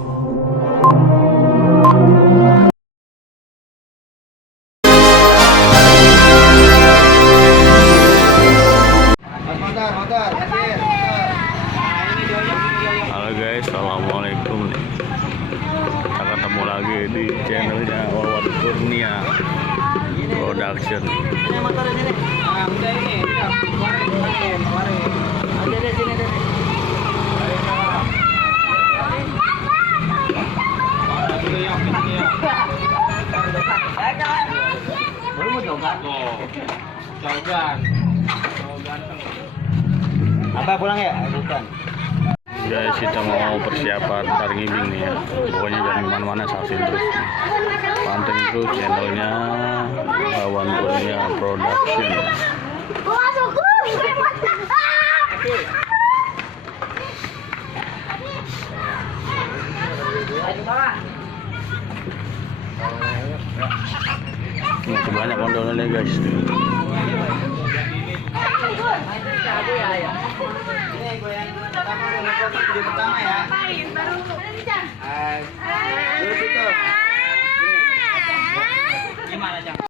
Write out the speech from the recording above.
Halo guys, assalamualaikum. Kita ketemu lagi di channelnya Wawan Kurnia Production. Apa pulang ya? Bukan. Guys, kita mau persiapan taring ibing nih ya. Pokoknya jangan kemana-mana, saksiin terus. Panteng terus channelnya Wawan Kurnia Production. Masih banyak ondolnya guys. Video pertama ya. Terus itu. Gimana, Cang?